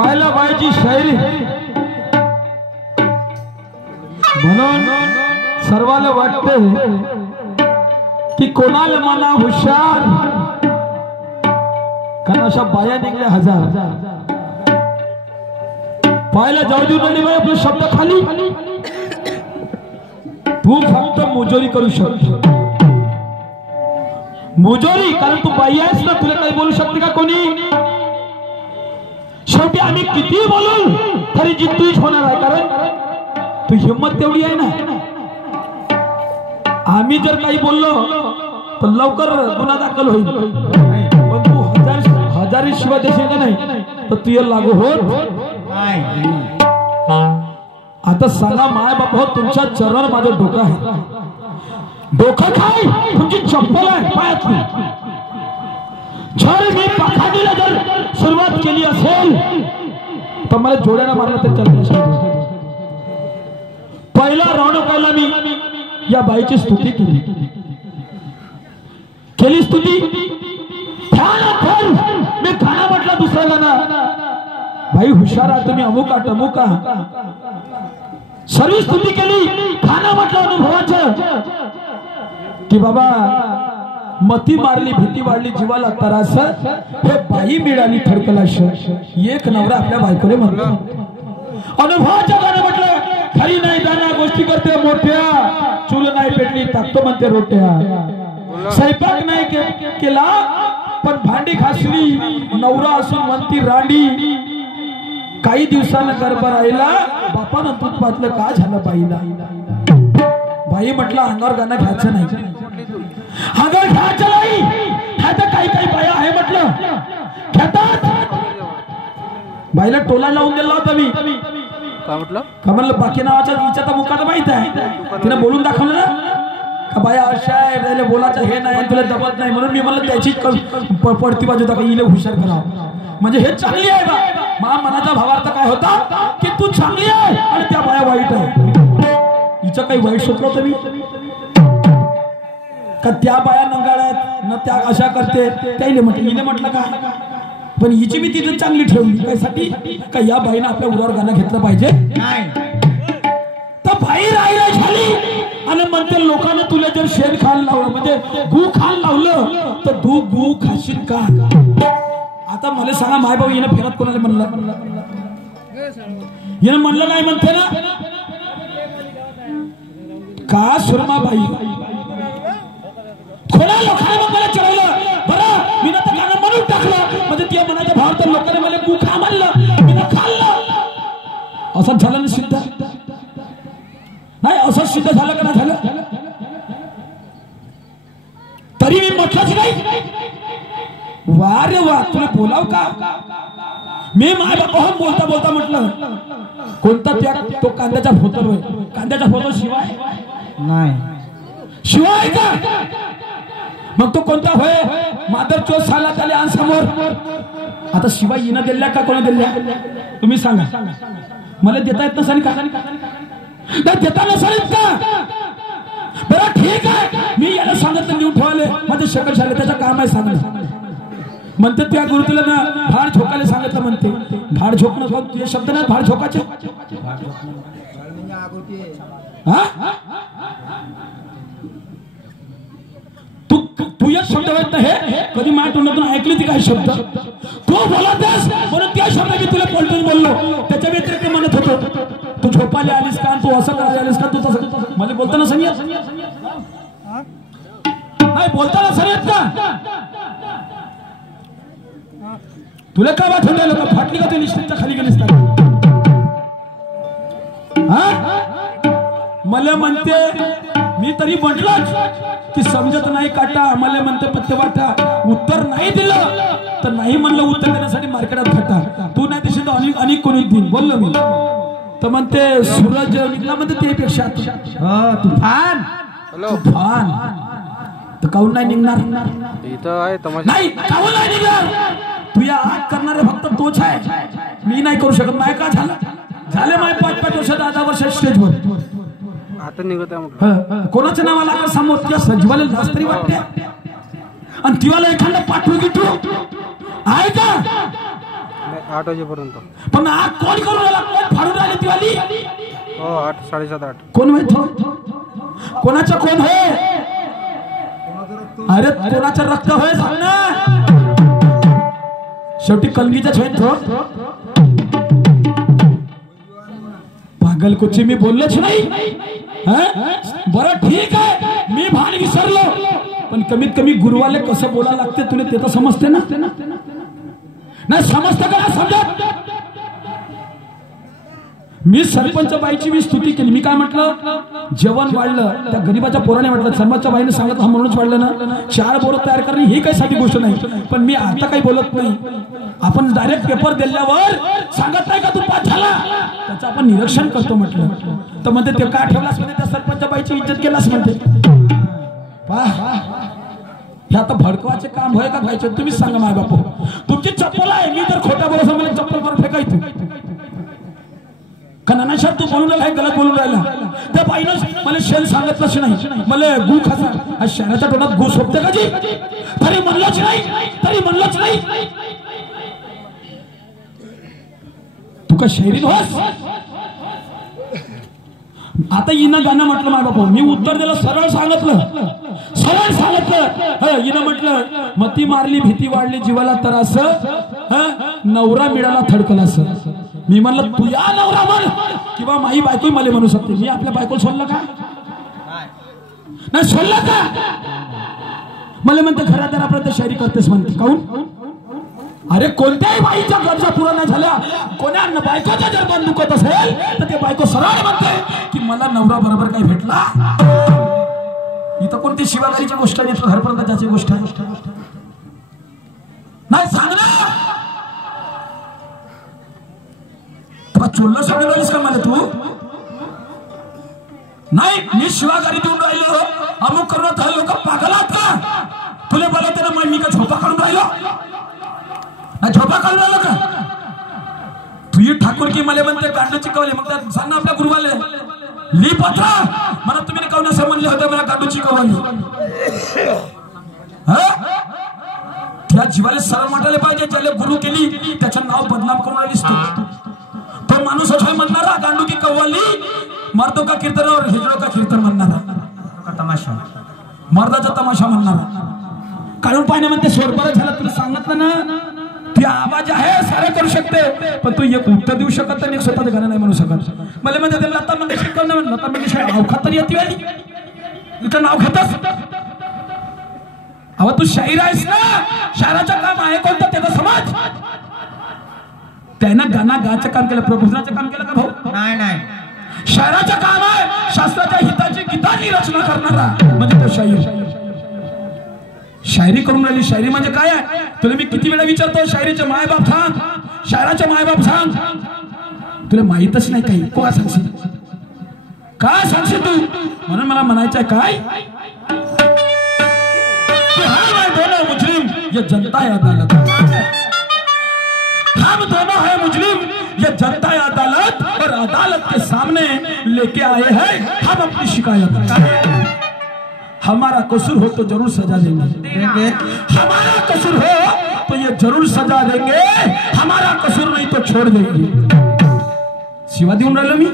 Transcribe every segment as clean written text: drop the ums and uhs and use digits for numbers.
पाहिला बाईची शायरी म्हणून सर्वाला वाटते की कोणाला म्हणा हुशार, कारण अशा बाया निघल्या हजार. पाहिला जाऊ देऊ नाही बाई आपले शब्द खाली. तू फक्त मुजोरी करू शकतो, मुजोरी, कारण तू बाई आहेस ना, तुला काही बोलू शकते का कोणी? शेवटी आम्ही किती बोलू तरी जिद्दीच होणार आहे, कारण तू हिम्मत तेवढी आहे ना. आम्ही जर काही बोललो तर लवकर गुन्हा दाखल होईल, पण तू हजारी शिवाय देशील का नाही तर तू लागू होत. आता सांगा माय बाप हो, तुमच्या चरण माझं डोकं आहे, डोकं काय तुमची चप्पल आहे पायातली. जर मी पाखाडीला जर सुरुवात केली असेल तर मला जोड्याला मारलं तर चालत. पहिला राऊंड पहिला मी या बाईची स्तुती केली स्तुती. मी खाना म्हटलं दुसऱ्या गाणं, भाई हुशार आहात तुम्ही, अमुका टमुका, सर्व स्तुती केली. खाना म्हटलं अनुभवाचं की बाबा मती मारली, भीती वाढली, जीवाला त्रास, हे बाई मिळाली थडकलाश. एक नवरा आपल्या बायकोले म्हणतो. अनुभवाचं गाणं म्हटलं, खरी नाही जाण्या गोष्टी करते मोठ्या, चूल नाही पेटली टाकतो म्हणते रोट्या. स्वयंपाक नाही केला पण भांडी घासली, नवरा असून म्हणती रांडी. काही दिवसांना गर्भ राहिला, बापानं दूध पाजलं का झालं बाईला. बाई म्हटलं अंगावर गाणं घ्यायचं नाही, अंगावर घ्यायचं नाही. काही काही बाया आहे म्हटलं घेतात. बाईला टोला लावून दिला होता मी, काय म्हटलं का म्हणलं बाकी नावाच्या हिच्या तर मुखात माहित आहे, तिने बोलून दाखवलं ना का बाया अशा आहे, बोलायचं हे नाही, तुला जमत नाही, म्हणून मी म्हणलं त्याची पडती बाजू दाखव, हिला हुशार करावं. म्हणजे हे चांगली आहे का? मा मनाचा भावार्थ काय होता की तू चांगली आहे आणि त्या बाया वाईट आहे. हिचं काही वाईट सोडलं होतं मी का? त्या बाया नंगाळ आहेत ना, त्या अशा करते, त्याला म्हटलं, हिने म्हटलं का, पण हिची मी तिथे चांगली ठेवली कायसाठी का या बाईनं आपल्या उरावर गाणं घेतलं पाहिजे. तर बाई राहिली झाली आणि म्हणते लोकांना तुला जर शेण खायला लावलं, म्हणजे गू खायला लावलं तर तू गू खाशील का? आता मला सांगा माय भाऊ हिनं फेरत कोणाला म्हणलं, हिनं म्हणलं नाही म्हणते ना का सुरमा बाई कोणा लोकांना मला चढवलं बरं, मी ना तर गाणं म्हणून टाकलं, म्हणजे त्या मनाचा भाव तर लोकांना मला गू खा म्हणलं, मी ना खाल्लं. असं झालं ना सिद्ध नाही, असं सिद्ध झालं का नाही झालं? तरी मी म्हटलंच नाही. वा रे वा, तुला बोलाव का? मी माय बापा बोलता बोलता म्हटलं कोणता त्या तो कांद्याचा फोतर होय, कांद्याचा फोतर शिवाय नाही, शिवाय का? मग तो कोणता होय? मादर चोच साला त्याला आण समोर. आता शिवाय हिनं दिल्या का कोणा दिल्या तुम्ही सांगा, मला देता येत नसाल का? देता नसाल का? बरं ठीक आहे, मी याला सांगितलं लिहून ठेवाले माझे शकल झाले, त्याचं काम आहे सांगणं. म्हणते त्या गुरु तुला ना भाड झोकायला सांगितलं, म्हणते भाड झोकणं तुझे शब्द नाही, भाड झोकाचे. तू एक शब्द येत हे कधी माझ्या तोंडातून ऐकली ती काही शब्द तू बोलतेस म्हणून त्या शब्द मी तुला पलटून बोललो. त्याच्या व्यतिरिक्त म्हणत होतो तू झोपायला आलीस का, तू असं करायला आलीस का, तू तसं मला बोलताना सांगितलं नाही, बोलताना सांगितलं का तुला का वाटून राहिलं का? फाटली का ते निश्चितच्या खाली गेलीस का? मला म्हणते मी तरी म्हटलंच की समजत नाही काटा, मला म्हणते पत्ते वाटा. उत्तर नाही दिलं तर नाही म्हणलं, उत्तर देण्यासाठी मार्केटात घाटा. तू नाही दिशी तर अनेक कोणी देईन बोललो मी. तर म्हणते सूरज निघला म्हणते त्यापेक्षा तुफान तुफान तर काहून नाही निघणार? नाही काहून नाही निघणार? तू या आग करणारे फक्त तोच आहे, मी नाही करू शकत. माय का झालं झाले माय 5-5 वर्ष 10 वर्ष स्टेजवर आता निघत आहे. कोणाच्या नावाला का समोर त्या सजीवाला लाज तरी वाटते, आणि तिवाला एखादा पाठवू घेतो आहे का? 8 वाजेपर्यंत. पण आग कोण करून राहिला, कोण फाडून राहिले ती वाली? हो 8 7:30 8. कोण माहित? कोणाचं कोण होय? अरे कोणाचं रक्त होय सांग ना. शेवटी कलगीचंच होय तो. पागल कुची मी बोललोच नाही. बरं ठीक आहे, मी भान विसरलो, पण कमीत कमी गुरुवाले कसं बोलायला लागते तुला ते तर समजते ना. नाही समजतं का ना समजत? मी सरपंच बाईची मी स्तुती केली. मी काय म्हटलं, जेवण वाढलं त्या गरीबाच्या पोराने म्हटलं, सरपंचच्या बाईने सांगत हा म्हणूनच वाढलं ना. 4 बोर तयार करणे ही काही साधी गोष्ट नाही. पण मी आता काही बोलत नाही. आपण डायरेक्ट पेपर दिल्यावर सांगत नाही का तू पास झाला, त्याचं आपण निरीक्षण करतो म्हटलं. तर म्हणते ते काय ठेवलास म्हणजे त्या सरपंचच्या बाईची इज्जत केलास म्हणते. हे आता भडकवाचे काम होय का काय? तुम्हीच सांगा माय बापू. तुमची चप्पल आहे, मी जर खोटा बोलत मला चप्पल मारून फेकायचं का? नाना साहेब तू बोलून राहिला, गलत बोलून राहिला. त्या बाईनं मला शेण सांगितलंच नाही, मला गु खासा शहराच्या तोंडात गु सोपते का जी? तरी म्हणलंच नाही, तरी म्हणलंच नाही. तू का शहरी होस? आता हिनं गाणं म्हटलं माझ्या बापू, मी उत्तर दिलं, सरळ सांगितलं, सरळ सांगितलं. हिनं म्हटलं मती मारली भीती वाढली जीवाला त्रास, नवरा मिळाला थडकलास. मी म्हणलं तू या नवरा म्हण किंवा माई बायको मला म्हणू शकते. मी आपल्या बायको सोडलं का? नाही सोडलं का? मला म्हणते घरादारापर्यंत शायरी करतेस म्हणते. काहून? अरे कोणत्याही बाईच्या गरजा पुरा नाही झाल्या, कोण्या बायकोचा जर मन दुखत असेल तर ते बायको सरळ म्हणते की मला नवरा बरोबर काही भेटला. इथं कोणती शिवागारीची गोष्ट आहे, घरपर्यंत त्याची गोष्ट आहे. नाही सांग ना. चोल्ला सांगणारच का मला तू? नाही मी शिवागारी देऊन राहिलो, अमुक करत आहे. लोक पागलात का? तुला बोला त्याला मी का झोपा काढून राहिलो? नाही झोपा काढून राहिलो का? तुझी ठाकूर की मला म्हणते गांड चिकवले. मग सांग ना आपल्या गुरुवाले ली पत्र मला तुम्ही काऊन असं म्हणले होते मला गांडू चिकवली. त्या जीवाला सरळ म्हटले पाहिजे. ज्याला गुरु केली त्याचं नाव बदनाम करून राहिलीस तू. तो माणूस असं म्हणणारा गांडू की कव्वाली, मर्दो का कीर्तन और हिजड़ों का कीर्तन म्हणणारा, तमाशा मर्दाचा तमाशा म्हणणारा. काढून पाहिजे म्हणते सोड. बरं झालं तुला सांगितलं ना, ती आवाज आहे सारं करू शकते, पण तू एक उत्तर देऊ शकत नाही, स्वतःच गाणं नाही म्हणू शकत. मला म्हणजे लता मंगेशकर नाही म्हणलं, लता मंगेशकर नाव खात तरी येते वाली इथं नाव खातस. अहो तू शाहीर आहेस ना, शायराचं काम आहे कोणतं त्याचा समाज. त्यानं गाणं गायचं काम केलं, प्रबोधनाचं काम केलं का भाऊ? नाही नाही. शायराचं काम आहे शास्त्राच्या हिताची गीताची रचना करणारा म्हणजे तो शाहीर. शायरी करून राहिली. शायरी म्हणजे काय आहे तुला मी किती वेळा विचारतो, शायरीचे मायबाप सांग, शायराचे मायबाप सांग. तुला माहितच नाही काही. कोणा सांगशील? काय सांगशील तू? म्हणून मला म्हणायचंय काय, दोनों मुजरिम ये जनता है अदालत, हम दोनों है मुजरिम ये जनता है अदालत, और अदालत के सामने लेके आए हैं हम अपनी शिकायत. हमारा कसूर हो तो जरूर सजा देंगे, हमारा कसूर हो तो ये जरूर सजा देंगे, हमारा कसूर नहीं तो छोड़ देंगे. शिवा देऊन राहिलो मी.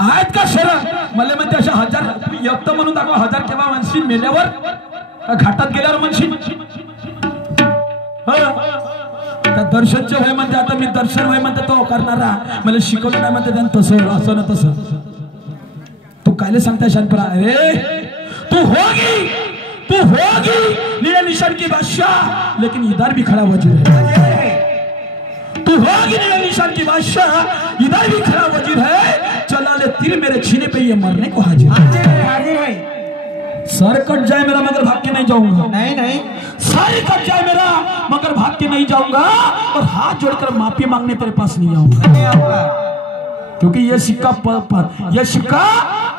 आहेत का शरम? मला म्हणते अशा 1000 यक्त म्हणून दाखवा. 1000 केव्हा म्हणशील? मेल्यावर घाटात गेल्यावर म्हणशील. त्या दर्शनचे वय म्हणते, आता मी दर्शन वय म्हणते तो करणारा मला शिकवलं नाही म्हणते त्यानं तसं असं ना तसं. तू कायले सांगता शानपरा? अरे तू होगी नीले निशान की बादशाह, लेकिन इधर भी खड़ा वजीर है. तू होगी नीले निशान की बादशाह, इधर भी खड़ा वजीर है. चला ले तीर मेरे छीने पे ये मरने को हाजिर है. सर कट जाए मेरा मगर भाग के नहीं जाऊंगा. नहीं नहीं, सर कट जाए मेरा मगर भाग के नहीं जाऊंगा, और हाथ जोड़कर माफी मांगने तेरे पास नहीं आऊंगा. क्योंकि ये सिक्का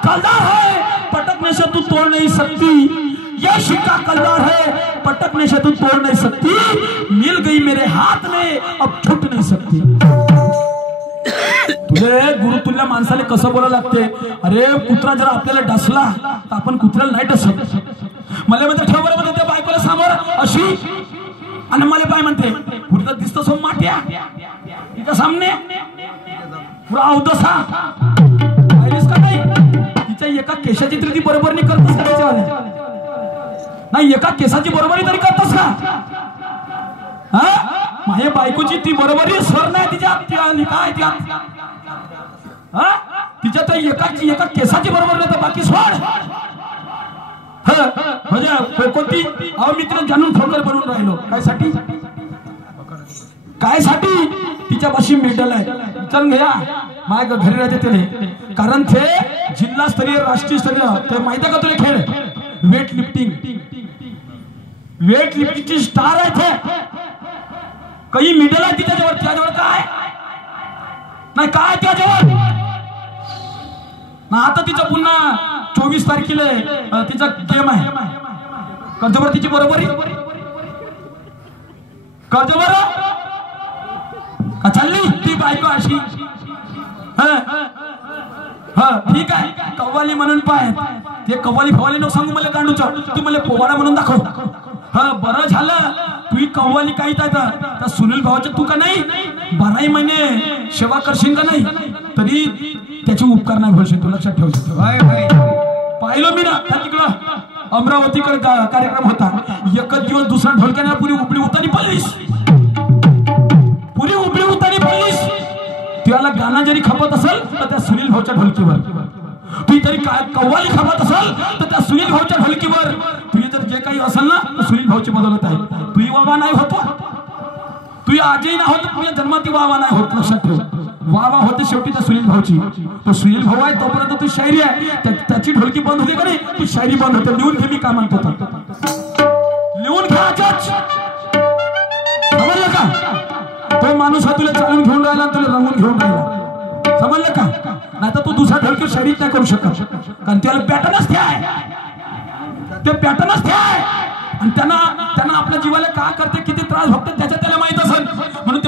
कलदार है, पटकने से तू तोड़ नहीं सकती. ये सिक्का कलदार है, पटकने से तू तोड़ नहीं सकती. मिल गई मेरे हाथ में, अब छूट नहीं सकती. तुझे गुरुतुल्य माणसाला कसं बोलायला लागते? अरे कुत्रा जर आपल्याला डसला तर आपण कुत्र्याला नाही डसत. मला म्हणजे ठेव बरोबर त्या बायकोला समोर अशी आणि मला काय म्हणते पुढचं दिसतो सो माट्या तिच्या सामने पुरा अवदसा पाहिलीस का नाही तिच्या एका केसाची तरी ती बरोबर नाही करतस का नाही एका केसाची बरोबरी तरी करतस का हा माझ्या बायकोची ती बरोबरी सर नाही तिच्या काय त्या हा तिच्या तर एका केसाची बरोबर नाही तर बाकी सोड म्हणजे कोणती अहो मी तिला जाणून ठोकर बनवून राहिलो काय साठी तिच्या पाशी मेडल आहे चल घ्या माझ्या घरी राहते त्याने कारण ते जिल्हास्तरीय राष्ट्रीय स्तरीय ते माहिती आहे का तुला खेळ वेट लिफ्टिंगची स्टार आहे ते काही मेडल आहे त्याच्याजवळ काय नाही काय त्याच्यावर ना आता तिचं पुन्हा 24 तारखेला तिचा गेम आहे कर्जवर तिची बरोबरी कर्जवर का चालली ती बायको अशी ठीक आहे कव्वाली म्हणून पाय ते कव्वाली फवाली नको सांगू मला गांडूचा तू मला पोवाडा म्हणून दाखव बरं झालं तू कव्वाली काही त्या सुनील भावाच्या तू का नाही 12 महिने सेवा करशील का नाही तरी त्याचे उपकार नाही बोलशील तू लक्षात ठेवू शकतो पाहिलं मी ना त्या तिकडं अमरावतीकडे कार्यक्रम होता एकच दिवस दुसरा ढोलक्याने पुरी उपडी उतारी पडलीस त्याला गाणं जरी खपत असेल तर त्या सुनील भाऊच्या ढोलकीवर तू तरी कव्वाली खपत असेल तर त्या सुनील भाऊच्या ढोलकीवर तुझी जर जे काही असेल ना तर सुनील भाऊची बदलत आहे तुझी वावा नाही होत तुझी आजही नाही होत तुझ्या जन्माती वावा नाही होत लक्षात ठेव वावा होते शेवटी त्या सुनील भाऊची तो सुनील भाऊ आहे तोपर्यंत तू शायरी आहे त्याची ढोलकी बंद होती का नाही तू शायरी बंद होते लिहून घे मी काय म्हणतो लिहून घ्या समजलं का तो माणूस हा तुला चालून घेऊन राहिला तुला रंगून घेऊन राहिला समजलं का नाही तर तू दुसरा ढोलकी शायरीत नाही करू शकत कारण त्याला पॅटर्नच ते पॅटर्नच ते आहे आणि त्यांना आपल्या जीवाला का करते किती त्रास होते त्याच्या त्याला माहित असेल म्हणून